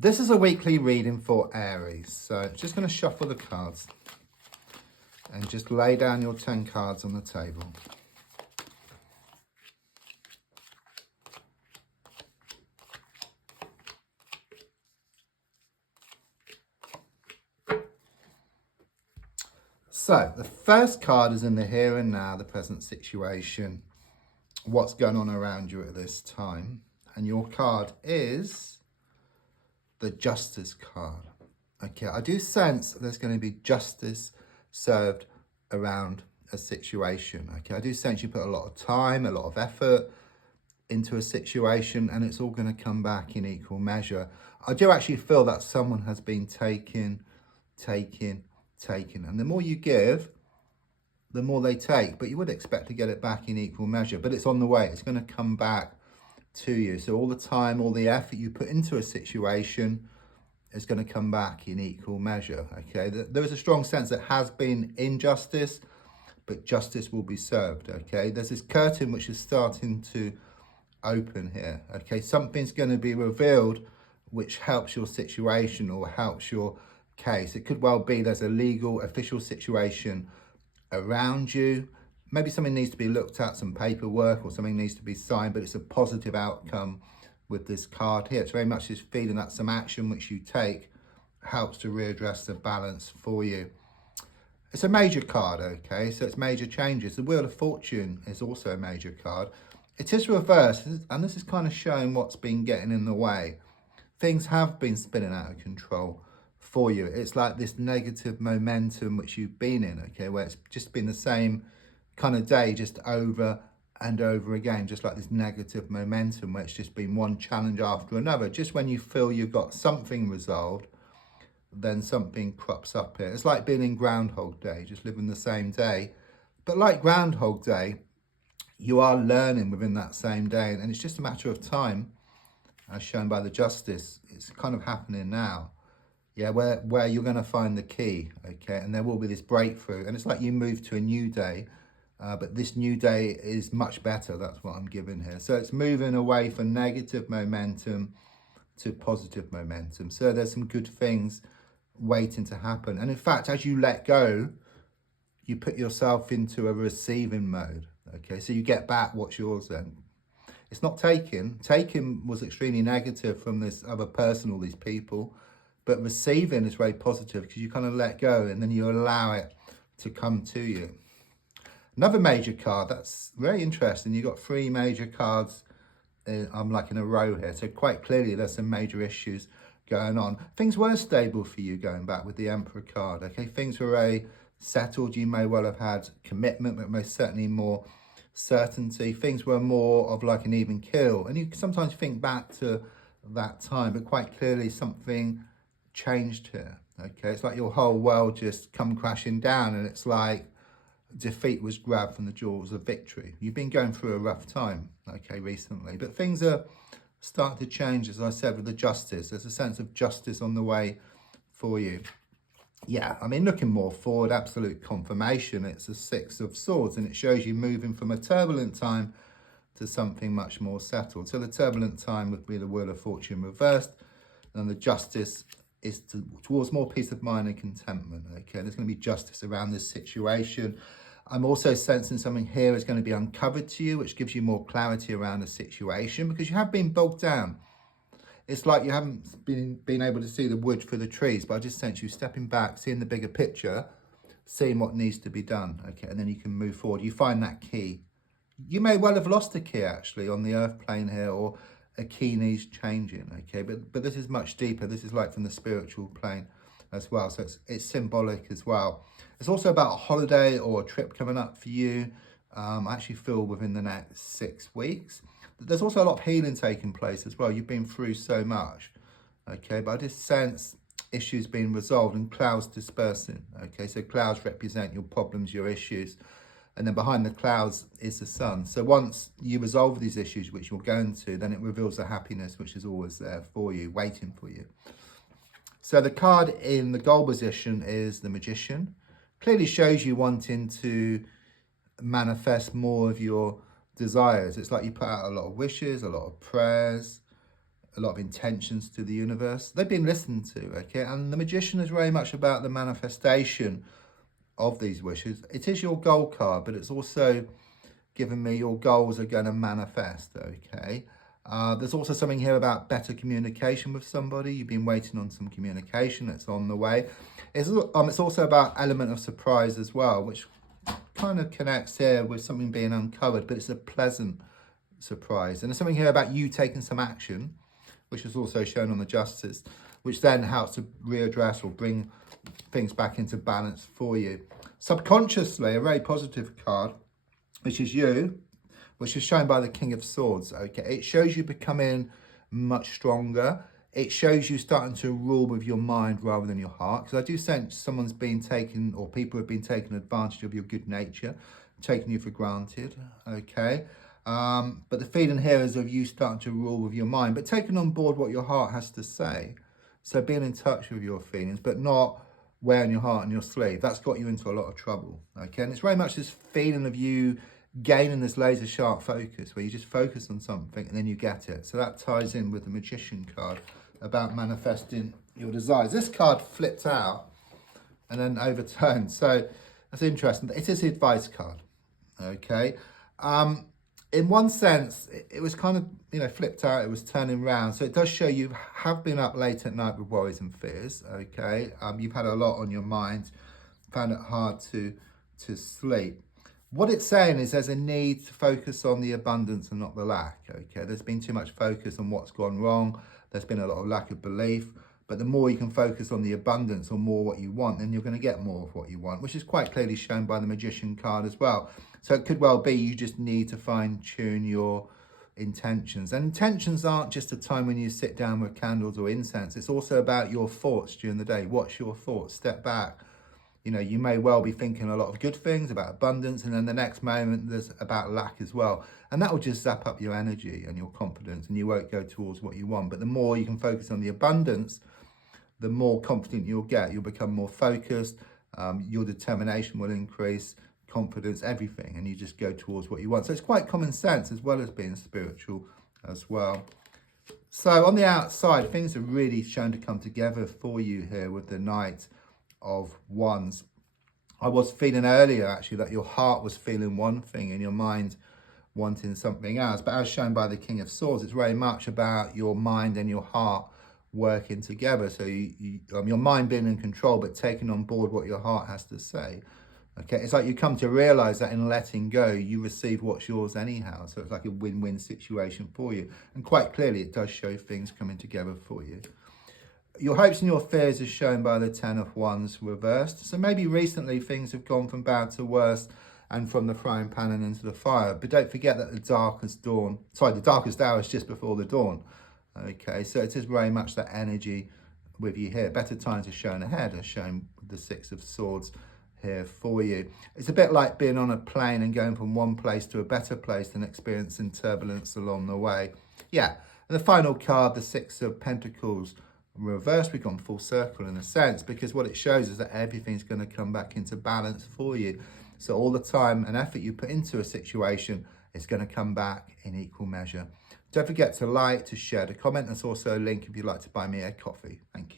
This is a weekly reading for Aries. So just going to shuffle the cards and just lay down your 10 cards on the table. So the first card is in the here and now, the present situation, what's going on around you at this time. And your card is the Justice card. Okay, I do sense there's going to be justice served around a situation. Okay, I do sense you put a lot of time, a lot of effort into a situation, and it's all going to come back in equal measure. I do actually feel that someone has been taking, and the more you give, the more they take, but you would expect to get it back in equal measure. But it's on the way. It's going to come back to you. So all the time, all the effort you put into a situation is going to come back in equal measure. Okay, there is a strong sense that has been injustice, but justice will be served. Okay, there's this curtain which is starting to open here. Okay, something's going to be revealed which helps your situation or helps your case. It could well be there's a legal official situation around you. Maybe something needs to be looked at, some paperwork or something needs to be signed, but it's a positive outcome with this card here. It's very much this feeling that some action which you take helps to readdress the balance for you. It's a major card, okay, so it's major changes. The Wheel of Fortune is also a major card. It is reversed, and this is kind of showing what's been getting in the way. Things have been spinning out of control for you. It's like this negative momentum which you've been in, okay, where it's just been the same kind of day just over and over again, just like this negative momentum where it's just been one challenge after another. Just when you feel you've got something resolved, then something crops up here. It's like being in Groundhog Day, just living the same day. But like Groundhog Day, you are learning within that same day, and it's just a matter of time, as shown by the Justice. It's kind of happening now. Yeah, where you're going to find the key, okay, and there will be this breakthrough, and it's like you move to a new day, but this new day is much better. That's what I'm giving here. So it's moving away from negative momentum to positive momentum. So there's some good things waiting to happen, and in fact, as you let go, you put yourself into a receiving mode. Okay, so you get back what's yours then. It's not taking. Taking was extremely negative from this other person or these people. But receiving is very positive because you kind of let go and then you allow it to come to you. Another major card, that's very interesting. You've got 3 major cards I'm like in a row here. So quite clearly there's some major issues going on. Things were stable for you going back with the Emperor card. Okay, things were very settled. You may well have had commitment, but most certainly more certainty. Things were more of like an even keel. And you sometimes think back to that time, but quite clearly something changed here. Okay, it's like your whole world just come crashing down, and it's like defeat was grabbed from the jaws of victory. You've been going through a rough time, okay, recently, but things are starting to change. As I said, with the Justice, there's a sense of justice on the way for you. Yeah, I mean, looking more forward, absolute confirmation. It's a 6 of Swords, and it shows you moving from a turbulent time to something much more settled. So the turbulent time would be the Wheel of Fortune reversed, and the Justice is towards more peace of mind and contentment. Okay, there's going to be justice around this situation. I'm also sensing something here is going to be uncovered to you, which gives you more clarity around the situation, because you have been bogged down. It's like you haven't been able to see the wood for the trees, but I just sense you stepping back, seeing the bigger picture, seeing what needs to be done. Okay, and then you can move forward. You find that key. You may well have lost a key actually on the earth plane here, or a key needs changing, okay, but this is much deeper. This is like from the spiritual plane as well, so it's symbolic as well. It's also about a holiday or a trip coming up for you. I actually feel within the next 6 weeks. There's also a lot of healing taking place as well. You've been through so much, okay, but I just sense issues being resolved and clouds dispersing. Okay, so clouds represent your problems, your issues, and then behind the clouds is the sun. So once you resolve these issues, which you're going to, then it reveals the happiness which is always there for you, waiting for you. So the card in the goal position is the Magician. Clearly shows you wanting to manifest more of your desires. It's like you put out a lot of wishes, a lot of prayers, a lot of intentions to the universe. They've been listened to, okay? And the Magician is very much about the manifestation of these wishes. It is your goal card, but it's also giving me your goals are going to manifest, okay? There's also something here about better communication with somebody. You've been waiting on some communication that's on the way. It's also about element of surprise as well, which kind of connects here with something being uncovered, but it's a pleasant surprise. And there's something here about you taking some action, which is also shown on the Justice, which then helps to readdress or bring things back into balance for you. Subconsciously, a very positive card, which is you, which is shown by the King of Swords, okay? It shows you becoming much stronger. It shows you starting to rule with your mind rather than your heart. Because I do sense someone's been taken, or people have been taking advantage of your good nature, taking you for granted, okay? But the feeling here is of you starting to rule with your mind, but taking on board what your heart has to say. So being in touch with your feelings, but not wearing your heart on your sleeve. That's got you into a lot of trouble, okay? And it's very much this feeling of you gaining this laser sharp focus where you just focus on something and then you get it. So that ties in with the Magician card about manifesting your desires. This card flipped out and then overturned. So that's interesting. It is the advice card, okay? In one sense, it was kind of, you know, flipped out. It was turning round. So it does show you have been up late at night with worries and fears, okay? You've had a lot on your mind, found it hard to sleep. What it's saying is there's a need to focus on the abundance and not the lack, okay? There's been too much focus on what's gone wrong. There's been a lot of lack of belief. But the more you can focus on the abundance or more what you want, then you're going to get more of what you want, which is quite clearly shown by the Magician card as well. So it could well be you just need to fine-tune your intentions. And intentions aren't just a time when you sit down with candles or incense. It's also about your thoughts during the day. What's your thoughts? Step back. You know, you may well be thinking a lot of good things about abundance, and then the next moment there's about lack as well. And that will just zap up your energy and your confidence, and you won't go towards what you want. But the more you can focus on the abundance, the more confident you'll get. You'll become more focused. Your determination will increase, confidence, everything, and you just go towards what you want. So it's quite common sense as well as being spiritual as well. So on the outside, things are really shown to come together for you here with the Knight of Wands. I was feeling earlier actually that your heart was feeling one thing and your mind wanting something else, but as shown by the King of Swords, it's very much about your mind and your heart working together. So your mind being in control but taking on board what your heart has to say. Okay, it's like you come to realize that in letting go, you receive what's yours anyhow. So it's like a win-win situation for you. And quite clearly, it does show things coming together for you. Your hopes and your fears are shown by the Ten of Wands reversed. So maybe recently things have gone from bad to worse and from the frying pan and into the fire. But don't forget that the darkest hour is just before the dawn. Okay, so it is very much that energy with you here. Better times are shown ahead, as shown with the Six of Swords here for you. It's a bit like being on a plane and going from one place to a better place and experiencing turbulence along the way. Yeah, and the final card, the Six of Pentacles reversed. We've gone full circle in a sense, because what it shows is that everything's going to come back into balance for you. So all the time and effort you put into a situation is going to come back in equal measure. Don't forget to like, to share, to comment. There's also a link if you'd like to buy me a coffee. Thank you.